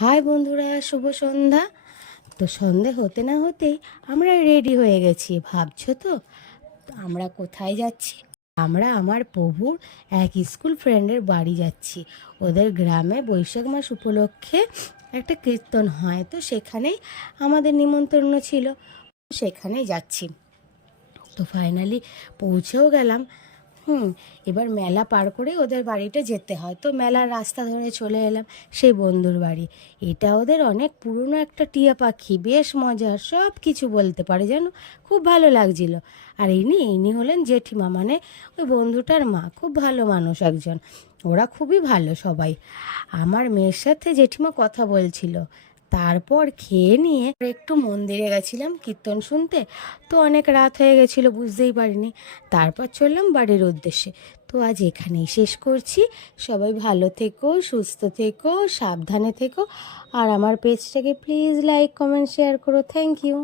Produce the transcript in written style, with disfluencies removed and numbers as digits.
High বন্ধুরা, শুভ সন্ধ্যা। তো সন্ধে হতে না হতেই আমরা রেডি হয়ে গেছি। ভাবছো তো আমরা কোথায় যাচ্ছি? আমরা আমার প্রভুর এক স্কুল ফ্রেন্ডের বাড়ি যাচ্ছি। ওদের গ্রামে বৈশাখ মাস উপলক্ষে একটা কীর্তন হয়, তো সেখানেই আমাদের নিমন্ত্রণ ছিল, সেখানেই যাচ্ছি। তো ফাইনালি পৌঁছেও গেলাম। এবার মেলা পার করে ওদের বাড়িটা যেতে হয়, তো মেলার রাস্তা ধরে চলে এলাম সেই বন্ধুর বাড়ি। এটা ওদের অনেক পুরনো একটা টিয়া পাখি, বেশ মজার, সব কিছু বলতে পারে যেন, খুব ভালো লাগছিল। আর ইনি হলেন জেঠিমা, মানে ওই বন্ধুটার মা, খুব ভালো মানুষ একজন। ওরা খুবই ভালো সবাই। আমার মেয়ের সাথে জেঠিমা কথা বলছিল। তারপর খেয়ে নিয়ে একটু মন্দিরে গেছিলাম কীর্তন শুনতে। তো অনেক রাত হয়ে গেছিলো, বুঝতেই পারিনি। তারপর চললাম বাড়ির উদ্দেশ্যে। তো আজ এখানেই শেষ করছি। সবাই ভালো থেকো, সুস্থ থেকো, সাবধানে থেকো। আর আমার পেজটাকে প্লিজ লাইক, কমেন্ট, শেয়ার করো। Thank you.